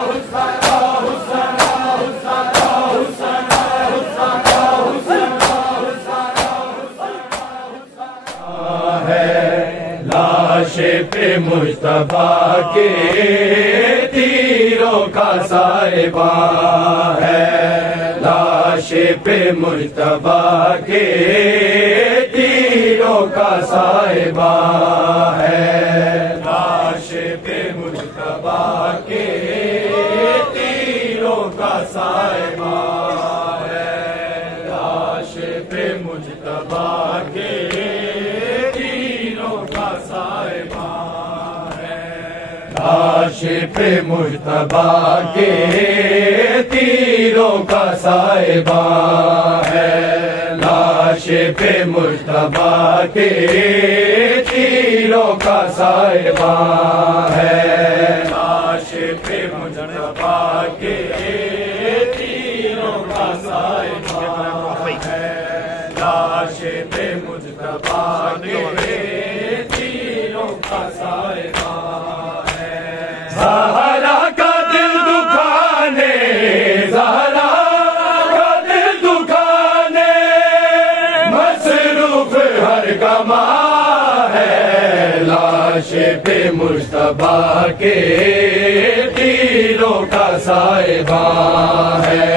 لاش پہ مجتبیٰ کے تیروں کا سائبان ہے، لاش پہ مجتبیٰ کے تیروں کا سائبان ہے، لاش پہ مجتبیٰ کے تیروں کا سائبان ہے، لاش پہ مجتبیٰ کے لاش پہ مجتبیٰ کے تیروں کا سائبان ہے، لاش پہ مجتبیٰ کے تیروں کا سائبان ہے، لاش پہ مجتبیٰ کے تیروں کا سائبان ہے، لاش پہ مجتبیٰ کے تیروں کا سائبان ہے، زہرا کا دل دکھانے، زہرا کا دل دکھانے مصروف ہر کماں ہے، لاش پہ مجتبیٰ کے تیروں کا سائبان ہے،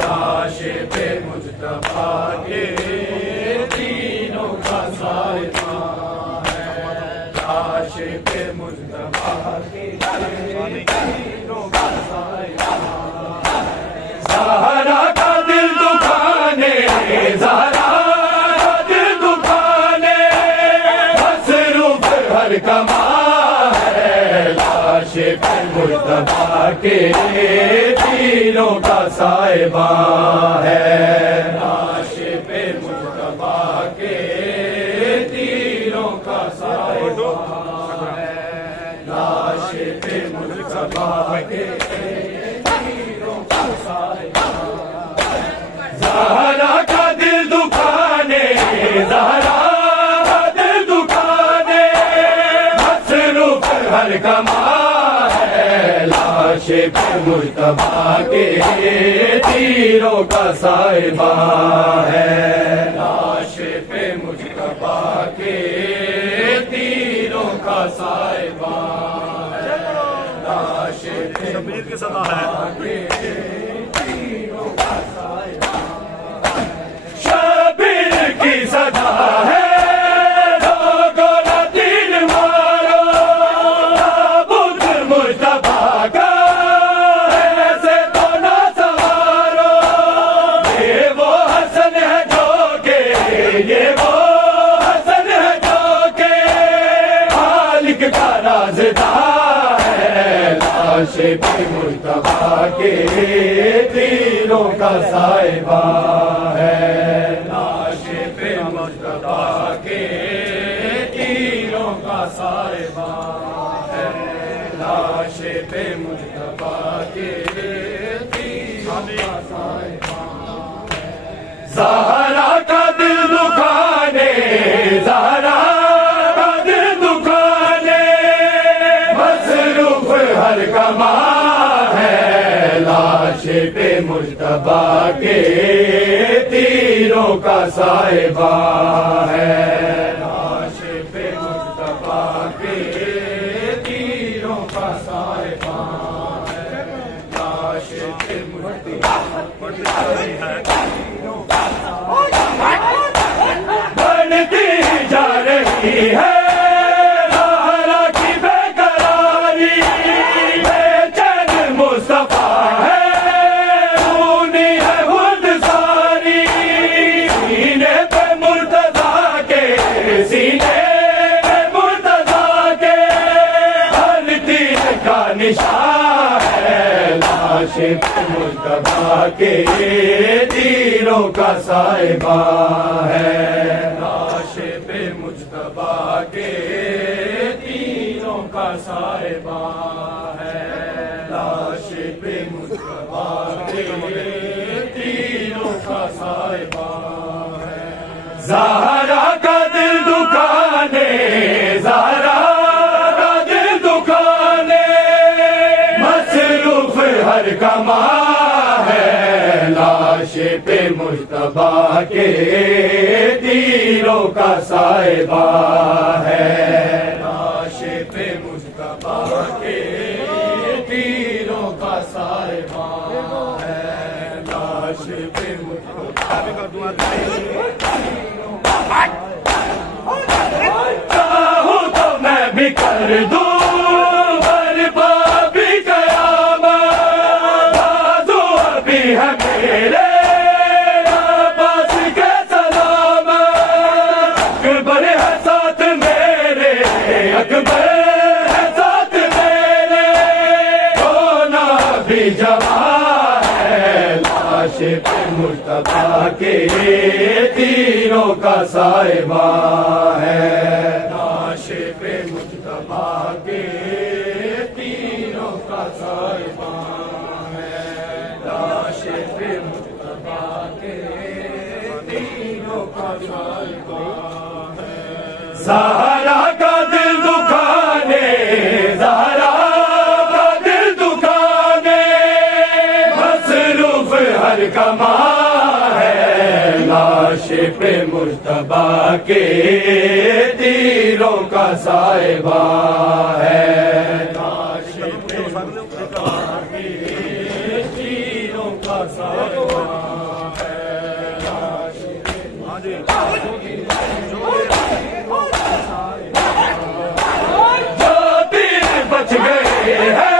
لاش پہ مجتبیٰ کے تیروں کا سائبان ہے، لاش پہ مجتبیٰ کے تیروں کا سائبان ہے، زہرا کا دل دکھانے، زہرا کا دل دکھانے مصروف ہر کماں ہے، لاش پہ مجتبیٰ کے تیروں کا سائبان ہے، لاش پہ مجتبیٰ کے تیروں کا سائبان ہے، لاش پہ مجتبیٰ کے تیروں کا سائبان ہے، زہرا کا دل دکھانے، زہرا کا دل دکھانے مصروف ہر کماں ہے، لاش پہ مجتبیٰ کے تیروں کا سائبان ہے، لاش پہ مجتبیٰ کے تیروں کا سائبان ہے، لاش پہ مجتبیٰ کے تیروں کا سائبان ہے، شبیر کی صدا ہے، لوگوں نہ تیر مارو، تابوت مجتبیٰ کا ایسے تو نہ سوارو، یہ وہ حسن ہے جو کہ، یہ وہ حسن ہے جو کہ خالق کا رازدار ہے، لاش پہ مجتبیٰ کے تیروں کا سائبان ہے، لاش پہ مجتبیٰ کے تیروں کا سائبان ہے، لاش پہ مجتبیٰ کے تیروں کا سائبان ہے، زہرا کا دل دکھانے، زہرا کا دل دکھانے مصروف ہر کماں ہے، لاش پہ مجتبیٰ کے تیروں کا سائبان ہے، لاش پہ مجتبیٰ کے تیروں کا سائبان ہے، لاش پہ مجتبیٰ بنتی جا رہی ہے زہرا کی بے قراری، بے چین مصطفیٰ ہے، خونی ہے خود ساری، سینے پہ مرتضیٰ کے، سینے پہ مرتضیٰ کے ہر تیر کا نشان ہے، لاش پہ مجتبیٰ کے تیروں کا سائبان ہے، لاش پہ مجتبیٰ کے تیروں کا سائبان ہے، لاش پہ مجتبیٰ کے تیروں کا سائبان ہے، زہرا کا دل دکھانے، زہرا کا دل دکھانے مصروف ہر کما ہے، لاش پہ مجتبیٰ کے تیروں کا صائبہ ہے، لاش پہ مجتبیٰ کے تیروں کا صائبہ ہے، لاش پہ مجتبیٰ چاہوں تو میں بھی کر دوں مجتبیٰ کے تیروں کا صائبہ ہے، لاش پہ مجتبیٰ کے تیروں کا صائبہ ہے، لاش پہ مجتبیٰ کے تیروں کا صائبہ ہے، زہرا کا دل دکھانے، زہرا کا دل دکھانے مصروف ہر کما ہے، لاش پہ مجتبیٰ کے تیروں کا صائبہ ہے، لاش پہ مجتبیٰ کے تیروں کا صائبہ ہے، لاش جو تیر بچ گئے ہیں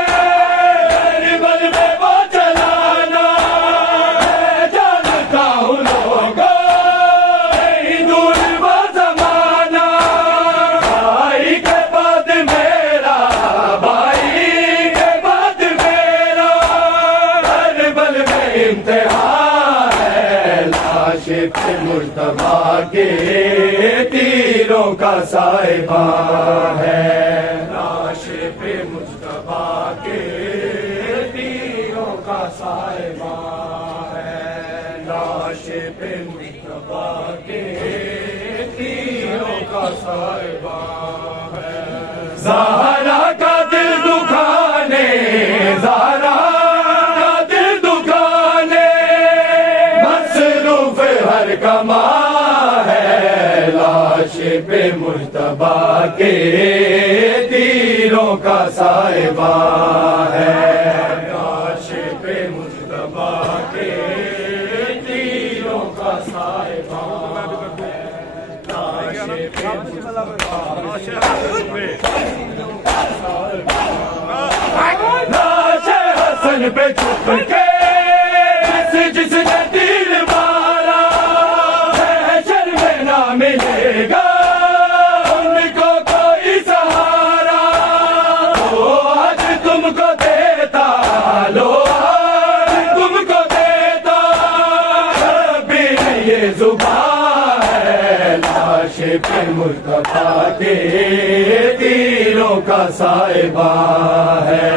مجتبیٰ کے تیروں کا صائبہ ہے، لاش پہ مجتبیٰ کے تیروں کا صائبہ ہے، لاش پہ مجتبیٰ کے تیروں کا صائبہ ہے، زہرا کا دل دکھانے، زہرا کا دل دکھانے مصروف ہر کما ہے، لاش پہ مجتبیٰ کے تیروں کا صائبہ ہے، لاش پہ مجتبیٰ کے تیروں کا صائبہ ہے، لاش پہ مجتبیٰ لاش حسن پہ چھپ کے جس نے تیر مارا محشر میں نہ ملے گا ان کو کوئی سہارا، لو آج تم کو دیتا، لو آج تم کو دیتا بھی یہ زبان ہے، لاش پہ مجتبیٰ کے تیروں کا صائبہ ہے،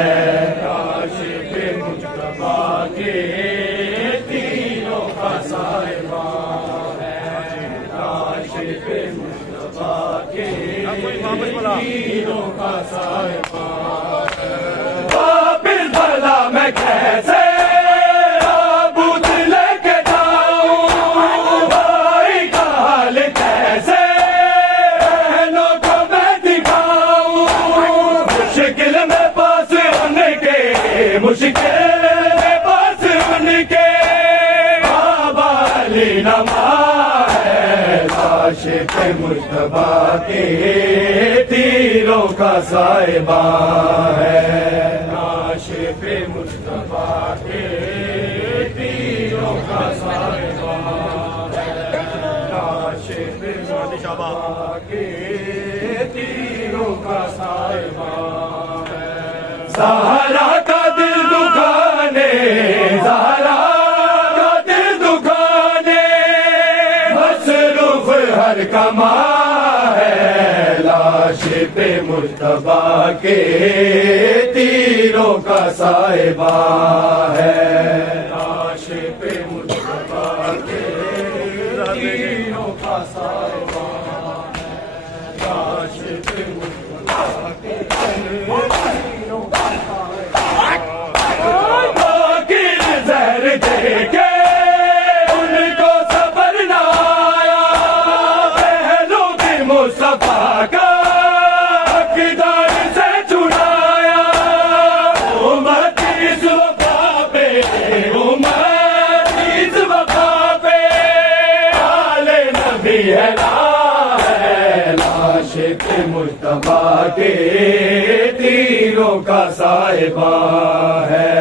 لاش پہ مجتبیٰ کے تیروں کا صائبہ ہے، لاش پہ مجتبیٰ کے تیروں کا صائبہ ہے، واپس بھلا میں کیسے تابوت لے کے جاؤں، بھائی کا حال کیسے بہنوں کو میں دکھاؤں، مشکل میں پاس ان کے، مشکل میں پاس ان کے بابا علی نما ہے، لاش پہ مجتبیٰ کے تیروں کا صائبہ ہے، لاش پہ مجتبیٰ کے تیروں کا صائبہ ہے، لاش پہ مجتبیٰ کے تیروں کا صائبہ ہے، زہرا کا دل دکھانے، زہرا کا دل دکھانے مصروف ہر کما ہے، لاش پہ مجتبیٰ کے تیروں کا صائبہ ہے، لاش پہ مجتبیٰ کے تیروں کا صائبہ ہے، لاش پہ مجتبیٰ کے تیروں کا صائبہ ہے۔ کے تیروں کا صاحبہ ہے،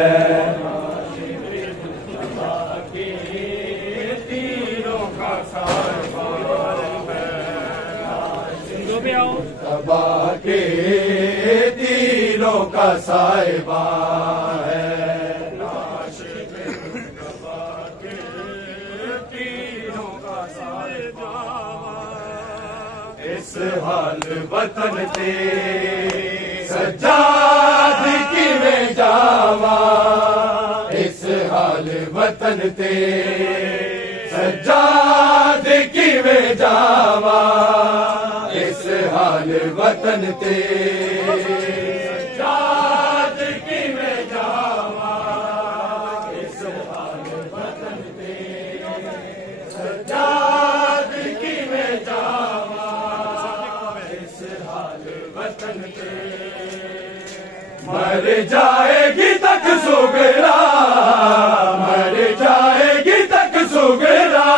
مصطفیٰ کے تیروں کا صاحبہ ہے، اس حال وطن تے سجاد کی میں جاواں، اس حال وطن تے سجاد کی میں جاواں، اس حال وطن تے سجاد کی میں جاواں، اس حال وطن تے سجاد کی میں جاواں، اس حال وطن تے مر جائے گی تک سوگرا، مر جائے گی تک سوگرا،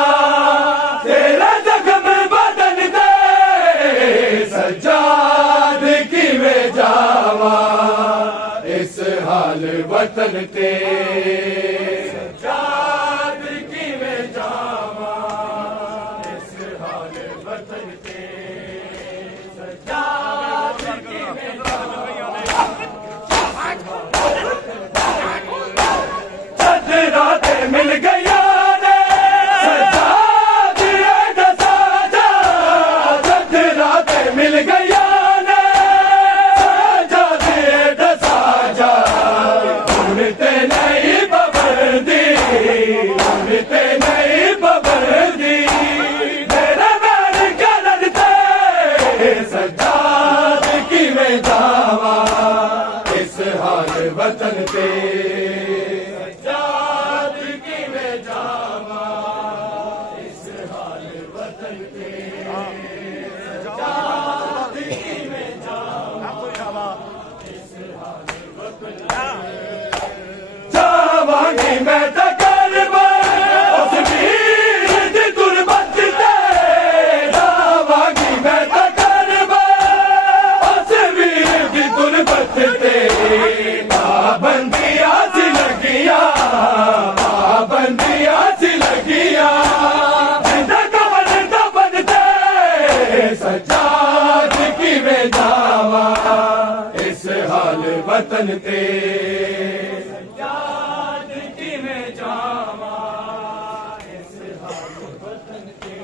تیرا زخم بدن دے سجاد کی میں جاواں، اس حال وطن تے سجاد کی میں جاواں، اس حال وطن تے سجاد کی میں چادریں مل گیا نے سجاد دسا جا، چادریں مل گیا نے سجاد دسا جا، اڑتے نہیں پابندی، اڑتے نہیں پابندی، میرے بیر کرن تے سجاد کی میں جاواں، اس حال وطن تے سجاد کی میں جاواں، اس حال وطن تے سجاد کی میں جاواں، اس حال وطن تے جاواں گی میں تقربا اس ویر دی تربت تے، جاواں گی میں تقربا اس ویر دی تربت تے، پابندیاں سی لگیاں، پابندیاں سی لگیاں، دبن دبن تے سجاد کی میں جاواں، اس حال وطن تے سجاد کی میں جاواں، اس حال وطن تے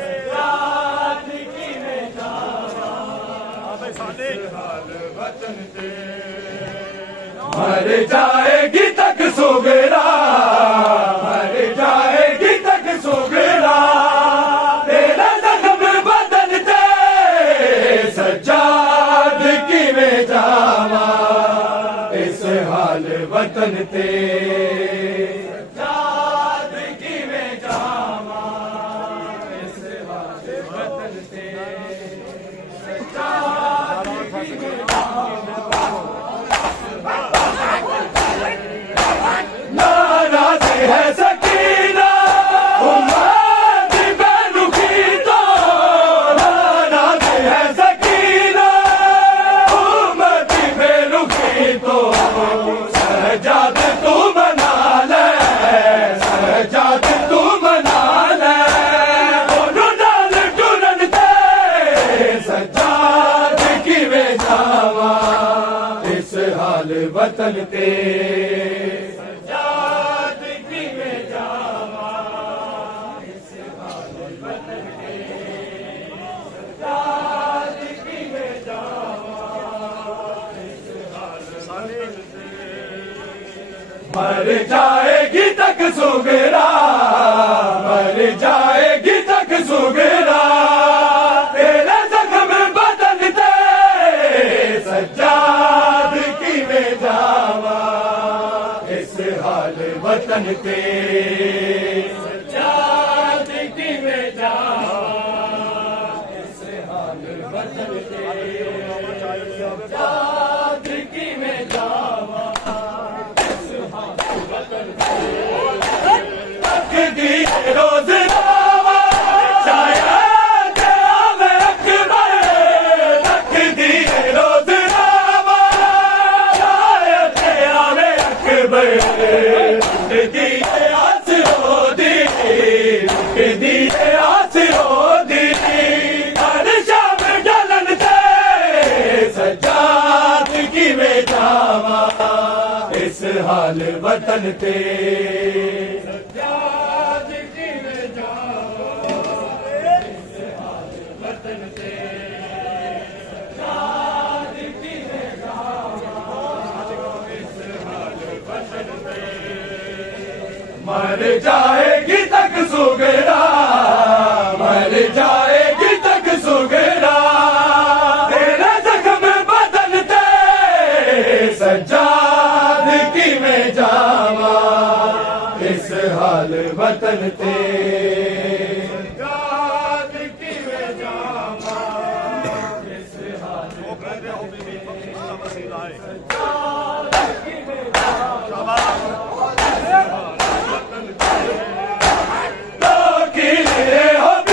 سجاد کی میں جاواں، اس حال وطن تے مر جائے گی تک سوگرا، مر جائے گی تک سوگرا، تیرا زخم بدن تے سجاد کی میں جاواں، اس حال وطن تے سجاد کی میں جاواں، اس حال وطن تے سجاد کی میں ناراض ہے سکینہ امت بے رخی تو، ناراض ہے سکینہ امت بے رخی تو، سجاد تو منا لے، سجاد تو منا لے، دونوں نال ٹرن تے سجاد کی میں جاواں، اس حال وطن تے سجاد کی میں جاواں، اس حال وطن تے سجاد کی میں جاواں، اس حال وطن تے مر جائے گی تک سوگرا، مر جائے گی تک سوگرا، تیرے زخم بدن تے سجاد کی میں جاواں، اس حال وطن تے سجاد کی میں جاواں، اس حال وطن تے سجاد کی میں جاواں، اس حال وطن تے تقدیر روز دعویٰ شاید آوے اکبر، تقدیر کربل دیے آسرو دی دیے آسرو دی ہر شام ڈلن تے سجاد کی میں جاواں اس حال وطن تے سجاد کی میں جاواں اس حال وطن تے مر جائے گی تک سگڑا مر جائے گی تک سگڑا تیرے زخم بدن تے سجاد کی میں جاواں اس حال وطن تے سجاد کی میں جاواں اس حال وطن تے سجاد کی میں جاواں اس حال وطن تے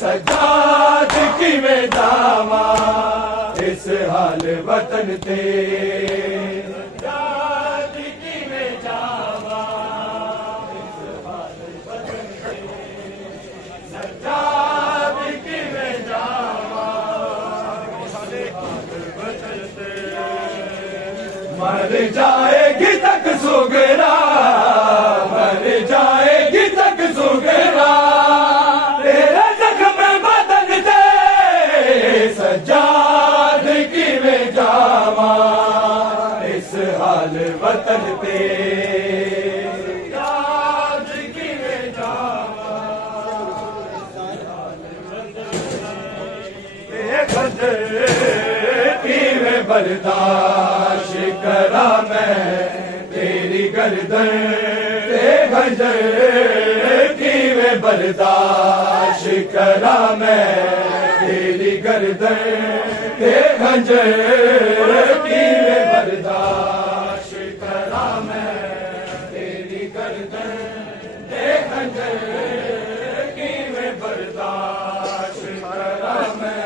سجاد کی میں جاواں اس حال وطن تے سجاد کی میں جاواں وطن تے مر جائے گی تک سگڑا مر جائے گی تک سگڑا تیرے زخم بدن تے سجاد کی میں جاواں اس حال وطن تے سجاد کی میں جاواں خنجر کی میں برداشت کرا میں تیری گردن خنجر کی میں برداشت کرا میں تیری گردن خنجر کی میں برداشت کرا میں تیری گردن خنجر کی میں برداشت کرا میں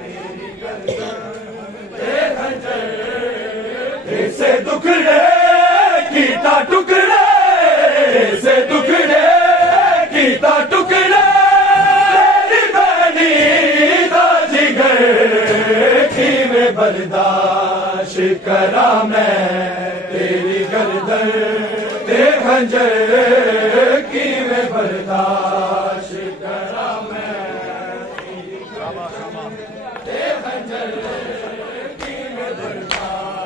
تیری گردن خنجر سے ٹکڑے کیتا ٹکڑے سے ٹکڑے کیتا ٹکڑے برداشت کرا میں تیری گردن خنجر کی میں برداشت کرا میں تیری گردن خنجر کی میں برداشت کرا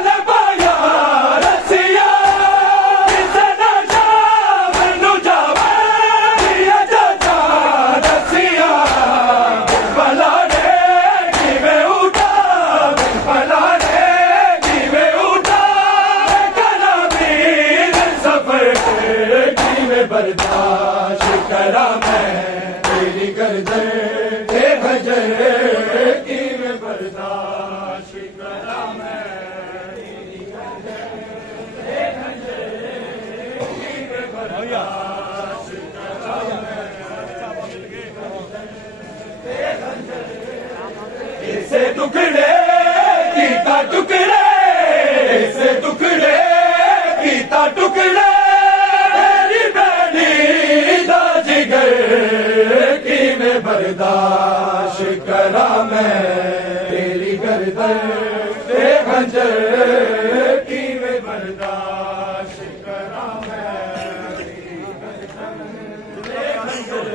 برداشت کرا میں تیری گردن خنجر کی میں برداشت کرا میں تیری گردن خنجر کی میں برداشت کرا میں اسے ٹکڑے کیتا ٹکڑے اسے ٹکڑے کیتا ٹکڑے کی میں برداشت کرا میں تیری گردن خنجر کی میں برداشت کرا میں تیری گردن خنجر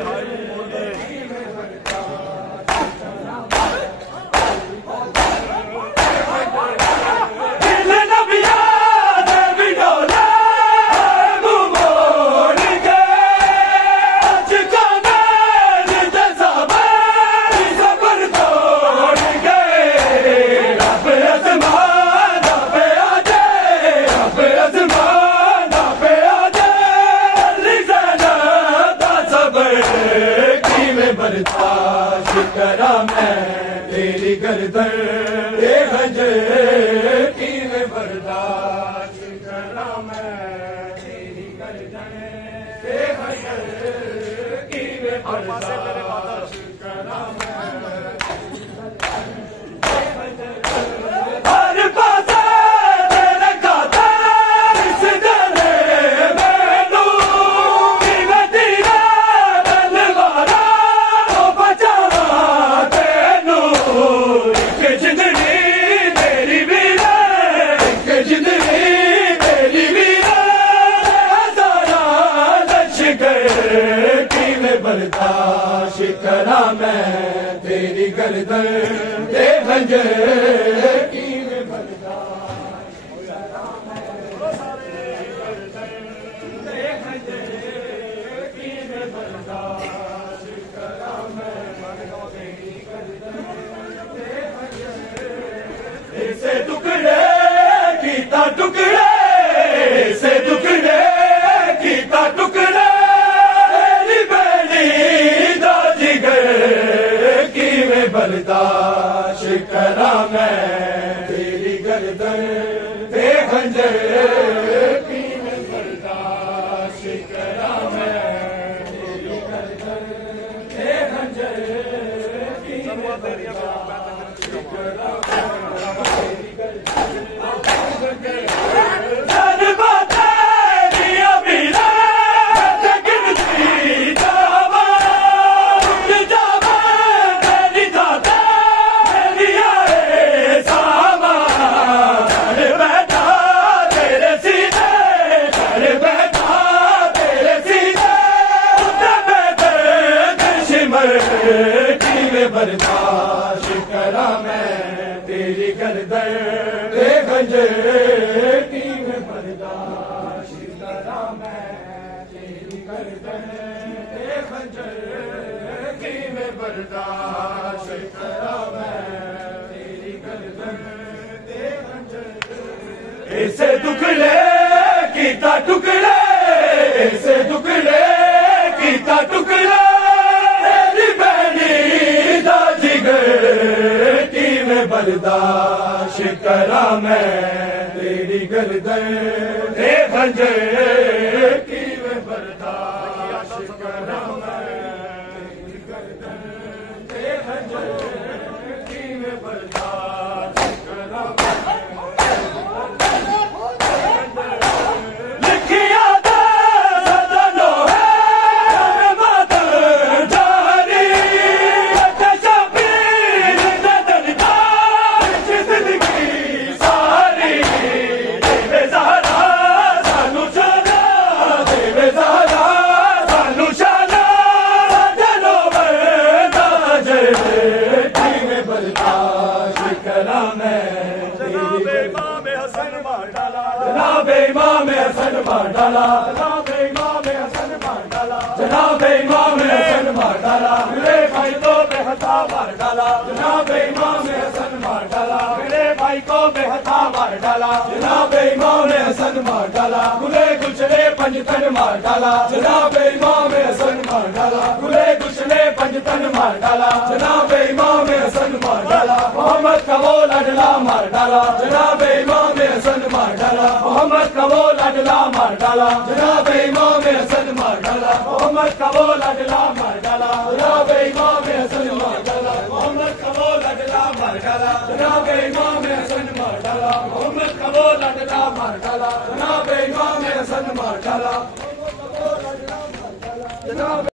کی میں برداشت کرا دل نبیا دے ڈولا گردن اے خنجر کی میں برداشت کرنا میں تیری گردن اے خنجر کی میں برداشت کرنا میں برداشت کرا میں تیری گردن اے خنجر کی میں برداشت کرا میں اے خنجر کی میں برداشت کرا میں تیری گردن اے خنجر اسے ٹکڑے کیتا ٹکڑے اسے ٹکڑے کیتا ٹکڑے برداشت کرا میں تیری گردن اے خنجر کی میں برداشت کرا میں تیری گردن اے خنجر کی میں برداشت کرا برداشت کرا میں تیری گردن اے خنجر کی میں برداشت کرا میں تیری گردن اے خنجر کی میں برداشت کرا میں تیری گردن اے خنجر ایسے ٹکڑے کیتا ٹکڑے ایسے ٹکڑے کیتا ٹکڑے برداشت کرا میں تیری گردن اے خنجر کی میں برداشت کرا میں تیری گردن اے خنجر کی میں برداشت کرا جناب امام حسن مار ڈالا جناب امام حسن مار ڈالا جناب امام حسن مار ڈالا میرے بھائی کو بے ہتھا مار ڈالا جناب امام حسن مار ڈالا میرے بھائی کو بے ہتھا مار ڈالا جناب امام حسن مار ڈالا گلے گلشنے پنجتن مار ڈالا جناب امام حسن مار ڈالا گلے گلشنے پنجتن مار ڈالا جناب امام حسن مار ڈالا محمد کا وہ لاڈلا مار ڈالا جناب امام حسن مار ڈالا محمد کا وہ لاڈلا مار ڈالا جناب امام حسن مار ڈالا محمد کا وہ لاڈلا مار ڈالا جناب امام حسن مار ڈالا محمد کا وہ لاڈلا مار ڈالا جناب امام حسن مار ڈالا محمد کا وہ لاڈلا مار ڈالا جناب امام حسن مار ڈالا